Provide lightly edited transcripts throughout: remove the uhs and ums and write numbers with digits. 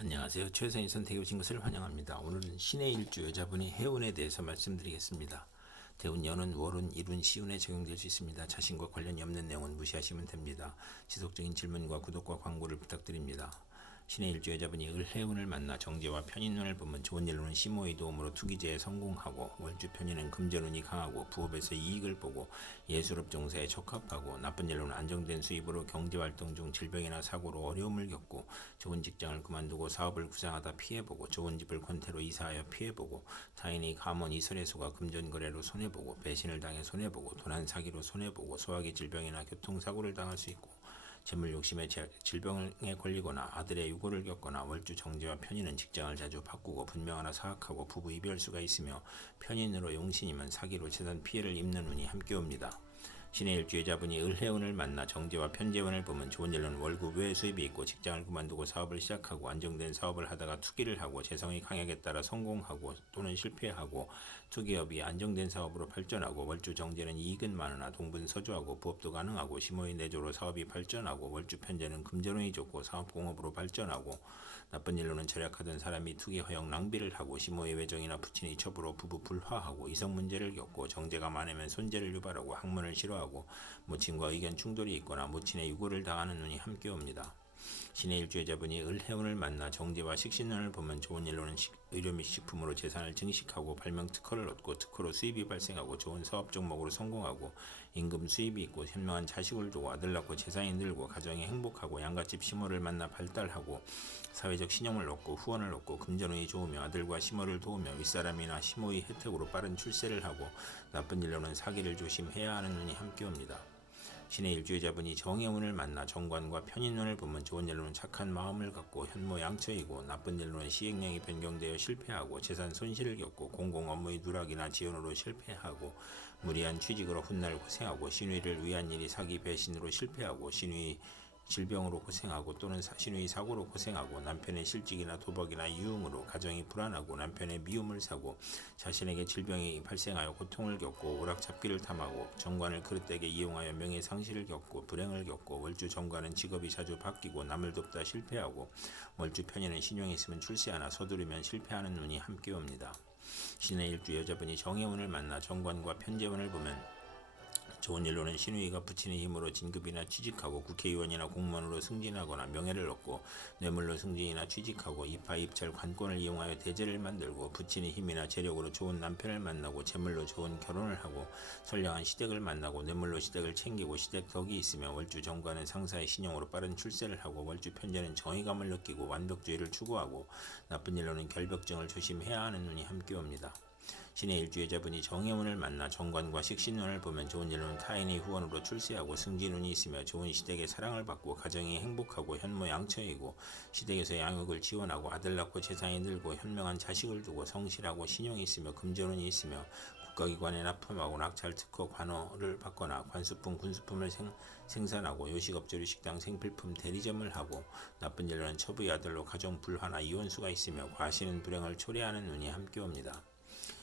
안녕하세요. 최선의 선택해 오신 것을 환영합니다. 오늘은 신의 일주 여자분이 해운에 대해서 말씀드리겠습니다. 대운, 연운, 월운, 일운, 시운에 적용될 수 있습니다. 자신과 관련이 없는 내용은 무시하시면 됩니다. 지속적인 질문과 구독과 광고를 부탁드립니다. 신의 일주 여자분이 을해운을 만나 정제와 편인운을 보면 좋은 일로는 시모의 도움으로 투기제에 성공하고, 월주 편인은 금전운이 강하고 부업에서 이익을 보고 예술업 종사에 적합하고, 나쁜 일로는 안정된 수입으로 경제활동 중 질병이나 사고로 어려움을 겪고, 좋은 직장을 그만두고 사업을 구상하다 피해보고, 좋은 집을 권태로 이사하여 피해보고, 타인이 감원 이설해소가 금전거래로 손해보고, 배신을 당해 손해보고, 도난 사기로 손해보고, 소화기 질병이나 교통사고를 당할 수 있고, 재물 욕심에 질병에 걸리거나 아들의 유고를 겪거나, 월주 정제와 편인은 직장을 자주 바꾸고 분명하나 사악하고 부부 이별수가 있으며, 편인으로 용신이면 사기로 재산 피해를 입는 운이 함께 옵니다. 신의 일주 여자분이 을해운을 만나 정제와 편재운을 보면 좋은 일로는 월급 외 수입이 있고, 직장을 그만두고 사업을 시작하고 안정된 사업을 하다가 투기를 하고 재성의 강약에 따라 성공하고 또는 실패하고, 투기업이 안정된 사업으로 발전하고, 월주 정제는 이익은 많으나 동분서주하고 부업도 가능하고, 시모의 내조로 사업이 발전하고, 월주 편재는 금전운이 좋고 사업공업으로 발전하고, 나쁜 일로는 절약하던 사람이 투기 허용 낭비를 하고, 시모의 외정이나 부친이 첩으로 부부 불화하고 이성 문제를 겪고, 정제가 많으면 손재를 유발하고 학문을 싫어하고 모친과 의견 충돌이 있거나 모친의 유고를 당하는 운이 함께 옵니다. 신의 일주 여자분이 을해운을 만나 정제와 식신운을 보면 좋은 일로는 의료 및 식품으로 재산을 증식하고 발명 특허를 얻고, 특허로 수입이 발생하고 좋은 사업 종목으로 성공하고, 임금 수입이 있고 현명한 자식을 두고 아들 낳고 재산이 늘고 가정이 행복하고, 양갓집 시모를 만나 발달하고 사회적 신용을 얻고 후원을 얻고, 금전운이 좋으며 아들과 시모를 도우며 윗사람이나 시모의 혜택으로 빠른 출세를 하고, 나쁜 일로는 사기를 조심해야 하는 운이 함께 옵니다. 신의 일주 여자분이 정해운을 만나 정관과 편인운을 보면 좋은 일로는 착한 마음을 갖고 현모양처이고, 나쁜 일로는 시행령이 변경되어 실패하고 재산 손실을 겪고, 공공 업무의 누락이나 지연으로 실패하고, 무리한 취직으로 훗날 고생하고, 신의를 위한 일이 사기 배신으로 실패하고, 신의 질병으로 고생하고 또는 신의 사고로 고생하고, 남편의 실직이나 도박이나 유흥으로 가정이 불안하고 남편의 미움을 사고, 자신에게 질병이 발생하여 고통을 겪고 오락잡기를 탐하고, 정관을 그릇되게 이용하여 명예상실을 겪고 불행을 겪고, 월주 정관은 직업이 자주 바뀌고 남을 돕다 실패하고, 월주 편인은 신용이 있으면 출세하나 서두르면 실패하는 운이 함께 옵니다. 신의 일주 여자분이 정해운을 만나 정관과 편재운을 보면 좋은 일로는 신우이가 부친의 힘으로 진급이나 취직하고, 국회의원이나 공무원으로 승진하거나 명예를 얻고, 뇌물로 승진이나 취직하고, 입하 입찰 관권을 이용하여 대제를 만들고, 부친의 힘이나 재력으로 좋은 남편을 만나고, 재물로 좋은 결혼을 하고, 선량한 시댁을 만나고, 뇌물로 시댁을 챙기고 시댁 덕이 있으며, 월주 정관은 상사의 신용으로 빠른 출세를 하고, 월주 편재는 정의감을 느끼고 완벽주의를 추구하고, 나쁜 일로는 결벽증을 조심해야 하는 운이 함께 옵니다. 신의 일주 여자분이 정해운을 만나 정관과 식신운을 보면 좋은 일로는 타인의 후원으로 출세하고 승진운이 있으며, 좋은 시댁의 사랑을 받고 가정이 행복하고 현모양처이고, 시댁에서 양육을 지원하고 아들 낳고 재산이 늘고 현명한 자식을 두고 성실하고 신용이 있으며 금전운이 있으며, 국가기관에 납품하고 낙찰 특허 관호를 받거나 관수품 군수품을 생산하고 요식업조리 식당 생필품 대리점을 하고, 나쁜 일로는 처부의 아들로 가정 불화나 이혼수가 있으며 과시는 불행을 초래하는 운이 함께 옵니다.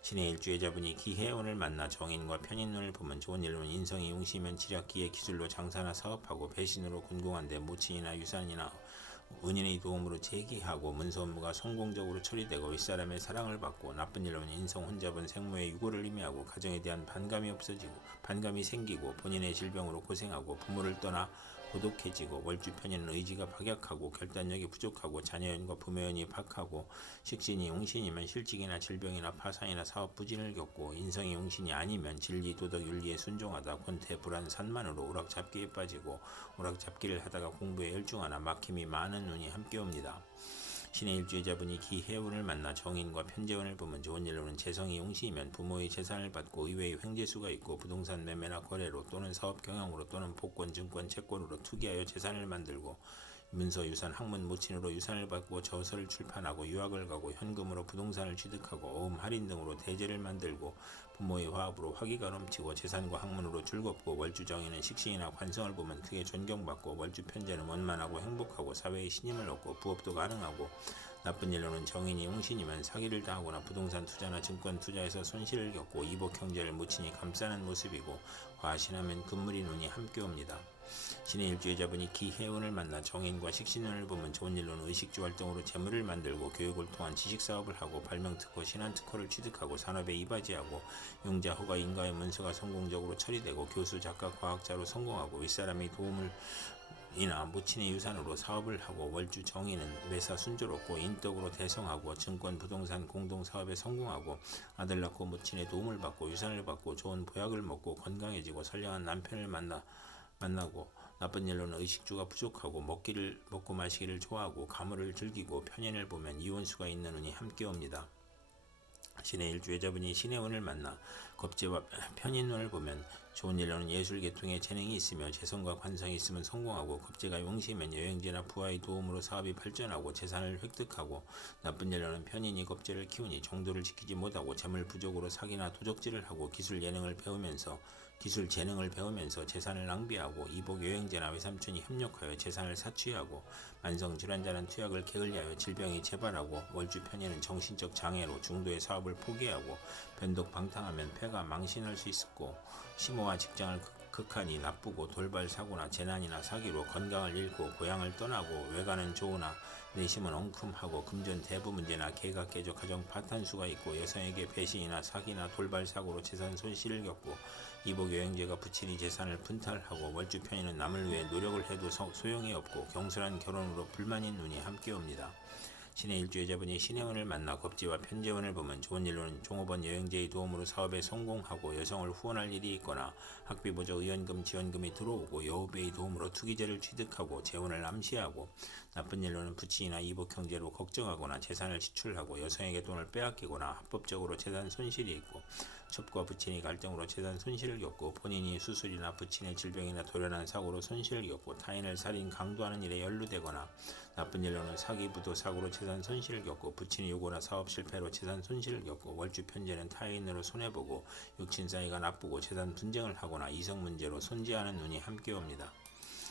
신의 일주 여자분이 기해운을 만나 정인과 편인운을 보면 좋은 일로는 인성이 용시면 지략기의 기술로 장사나 사업하고, 배신으로 곤궁한데 모친이나 유산이나 은인의 도움으로 재기하고, 문서 업무가 성공적으로 처리되고 윗사람의 사랑을 받고, 나쁜 일로는 인성 혼잡은 생모의 유고를 의미하고 가정에 대한 반감이 생기고 본인의 질병으로 고생하고, 부모를 떠나 고독해지고, 월주 편인은 의지가 박약하고 결단력이 부족하고 자녀연과 부모연이 박하고, 식신이 용신이면 실직이나 질병이나 파산이나 사업 부진을 겪고, 인성이 용신이 아니면 진리 도덕 윤리에 순종하다 권태 불안 산만으로 오락잡기에 빠지고, 오락잡기를 하다가 공부에 열중하나 막힘이 많은 운이 함께 옵니다. 신의 일주 여자분이 기해운을 만나 정인과 편재운을 보면 좋은 일로는 재성이 용신이면 부모의 재산을 받고 의외의 횡재수가 있고, 부동산 매매나 거래로 또는 사업 경영으로 또는 복권 증권 채권으로 투기하여 재산을 만들고, 문서 유산 학문 모친으로 유산을 받고 저서를 출판하고 유학을 가고, 현금으로 부동산을 취득하고 어음 할인 등으로 대제를 만들고, 부모의 화합으로 화기가 넘치고 재산과 학문으로 즐겁고, 월주 정인은 식신이나 관성을 보면 크게 존경받고, 월주 편재는 원만하고 행복하고 사회의 신임을 얻고 부업도 가능하고, 나쁜 일로는 정인이 용신이면 사기를 당하거나 부동산 투자나 증권 투자에서 손실을 겪고, 이복 형제를 모친이 감싸는 모습이고, 과신하면 금물이 운이 함께 옵니다. 신의 일주 여자분이 기해운을 만나 정인과 식신운을 보면 좋은 일로는 의식주 활동으로 재물을 만들고 교육을 통한 지식사업을 하고 발명특허, 신한특허를 취득하고 산업에 이바지하고 융자, 허가, 인가의 문서가 성공적으로 처리되고 교수, 작가, 과학자로 성공하고 윗사람의 도움을 이나 모친의 유산으로 사업을 하고 월주 정인은 매사 순조롭고 인덕으로 대성하고 증권, 부동산, 공동사업에 성공하고 아들 낳고 모친의 도움을 받고 유산을 받고 좋은 보약을 먹고 건강해지고 선량한 남편을 만나고 나쁜 일로는 의식주가 부족하고 먹고 마시기를 좋아하고 가물을 즐기고 편인을 보면 이혼수가 있는 운이 함께 옵니다. 신의 일주 여자분이 신의 운을 만나 겁재와 편인운을 보면 좋은 일로는 예술 계통에 재능이 있으며 재성과 관성이 있으면 성공하고 겁재가 용시면 여행제나 부하의 도움으로 사업이 발전하고 재산을 획득하고 나쁜 일로는 편인이 겁재를 키우니 정도를 지키지 못하고 재물 부족으로 사기나 도적질을 하고 기술 재능을 배우면서 재산을 낭비하고 이복 여행제나 외삼촌이 협력하여 재산을 사취하고 만성 질환자는 투약을 게을리하여 질병이 재발하고 월주 편인은 정신적 장애로 중도의 사업을 포기하고 변덕 방탕하면 폐가 망신할 수 있고 심호와 직장을 극한이 나쁘고 돌발 사고나 재난이나 사기로 건강을 잃고 고향을 떠나고 외가는 좋으나 내심은 엉큼하고 금전 대부 문제나 개각개조 가정 파탄수가 있고 여성에게 배신이나 사기나 돌발 사고로 재산 손실을 겪고 이복 여행제가 부친이 재산을 분탈하고 월주 편인은 남을 위해 노력을 해도 소용이 없고 경솔한 결혼으로 불만인 눈이 함께 옵니다. 신의 일주 여자분이 신의 운을 만나 겁재와 편재운을 보면 좋은 일로는 종업원 여행제의 도움으로 사업에 성공하고 여성을 후원할 일이 있거나 학비보조 의원금 지원금이 들어오고 여우배의 도움으로 투기제를 취득하고 재혼을 암시하고 나쁜 일로는 부친이나 이복 형제로 걱정하거나 재산을 지출하고 여성에게 돈을 빼앗기거나 합법적으로 재산 손실이 있고 첩과 부친이 갈등으로 재산 손실을 겪고 본인이 수술이나 부친의 질병이나 돌연한 사고로 손실을 겪고 타인을 살인 강도하는 일에 연루되거나 나쁜 일로는 사기 부도 사고로 재산 손실을 겪고 부친이 요구나 사업 실패로 재산 손실을 겪고 월주 편제는 타인으로 손해보고 육친 사이가 나쁘고 재산 분쟁을 하거나 이성 문제로 손재하는 눈이 함께 옵니다.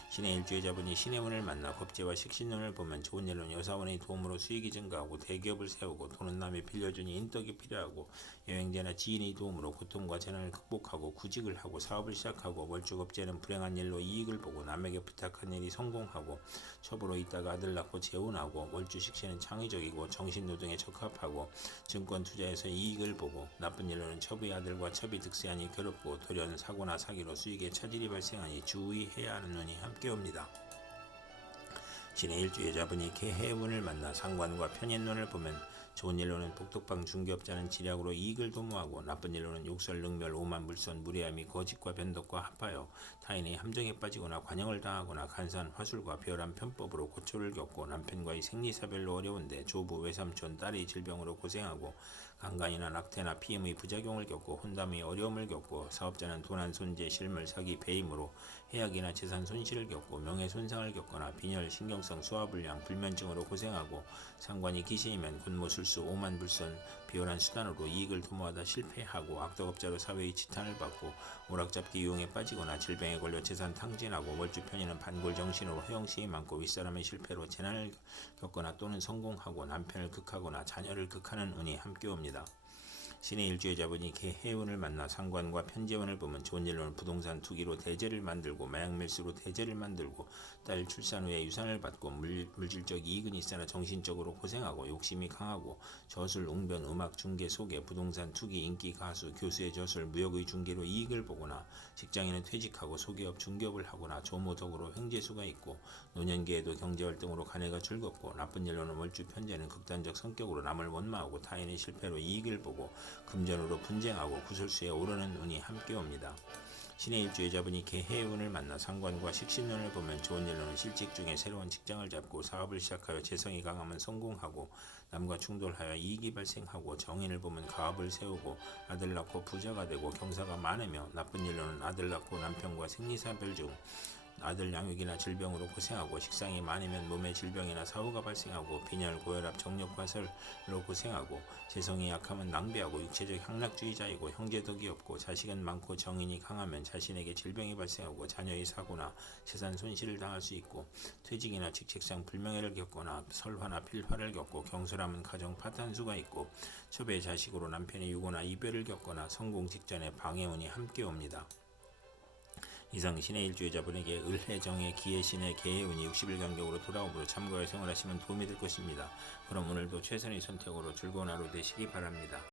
신의 일주 여자분이 신의 운을 만나 겁재와 식신운을 보면 좋은 일로는 여사원의 도움으로 수익이 증가하고 대기업을 세우고 돈은 남이 빌려주니 인덕이 필요하고 여행제나 지인의 도움으로 고통과 재난을 극복하고 구직을 하고 사업을 시작하고 월주 겁재는 불행한 일로 이익을 보고 남에게 부탁한 일이 성공하고 첩으로 있다가 아들 낳고 재혼하고 월주 식신은 창의적이고 정신노동에 적합하고 증권 투자에서 이익을 보고 나쁜 일로는 첩의 아들과 첩이 득세하니 괴롭고 돌연 사고나 사기로 수익에 차질이 발생하니 주의해야 하는 눈이 함께 옵니다. 신의 일주 여자분이 개해운을 만나 상관과 편인운을 보면 좋은 일로는 복덕방 중개업자는 지략으로 이익을 도모하고 나쁜 일로는 욕설, 능멸, 오만, 물선, 무례함이 거짓과 변덕과 합하여 타인의 함정에 빠지거나 관영을 당하거나 간사한 화술과 비열한 편법으로 고초를 겪고 남편과의 생리사별로 어려운데 조부, 외삼촌, 딸의 질병으로 고생하고 강간이나 낙태나 피임의 부작용을 겪고 혼담의 어려움을 겪고 사업자는 도난, 손재, 실물, 사기, 배임으로 해악이나 재산 손실을 겪고 명예손상을 겪거나 빈혈, 신경성, 소화불량, 불면증으로 고생하고 상관이 귀신이면 곤모술수, 오만불선, 비열한 수단으로 이익을 도모하다 실패하고 악덕업자로 사회의 지탄을 받고 오락잡기 유흥에 빠지거나 질병에 걸려 재산 탕진하고 월주 편인은 반골정신으로 허영심이 많고 윗사람의 실패로 재난을 겪거나 또는 성공하고 남편을 극하거나 자녀를 극하는 운이 함께 옵니다. 신의 일주 여자분이 개해운을 만나 상관과 편재운을 보면 좋은 일로는 부동산 투기로 대재를 만들고 마약밀수로 대재를 만들고 딸 출산 후에 유산을 받고 물질적 이익은 있으나 정신적으로 고생하고 욕심이 강하고 저술, 웅변, 음악, 중개, 소개, 부동산 투기, 인기, 가수, 교수의 저술, 무역의 중개로 이익을 보거나 직장인은 퇴직하고 소기업, 중개업을 하거나 조모덕으로 횡재수가 있고 노년기에도 경제활동으로 가내가 즐겁고 나쁜 일로는 월주 편재는 극단적 성격으로 남을 원망하고 타인의 실패로 이익을 보고 금전으로 분쟁하고 구설수에 오르는 운이 함께 옵니다. 신의 일주 여자분이 개해운을 만나 상관과 식신운을 보면 좋은 일로는 실직 중에 새로운 직장을 잡고 사업을 시작하여 재성이 강하면 성공하고 남과 충돌하여 이익이 발생하고 정인을 보면 가업을 세우고 아들 낳고 부자가 되고 경사가 많으며 나쁜 일로는 아들 낳고 남편과 생리사별 중 아들 양육이나 질병으로 고생하고 식상이 많으면 몸에 질병이나 사후가 발생하고 빈혈, 고혈압, 정력과설로 고생하고 재성이 약하면 낭비하고 육체적 향락주의자이고 형제덕이 없고 자식은 많고 정인이 강하면 자신에게 질병이 발생하고 자녀의 사고나 재산 손실을 당할 수 있고 퇴직이나 직책상 불명예를 겪거나 설화나 필화를 겪고 경솔하면 가정 파탄수가 있고 첩의 자식으로 남편의 유고나 이별을 겪거나 성공 직전에 방해운이 함께 옵니다. 이상 신의 일주여자분에게 을해정의 기해신의 개해운이 60일 간격으로 돌아오므로 참고하여 생활하시면 도움이 될 것입니다. 그럼 오늘도 최선의 선택으로 즐거운 하루 되시기 바랍니다.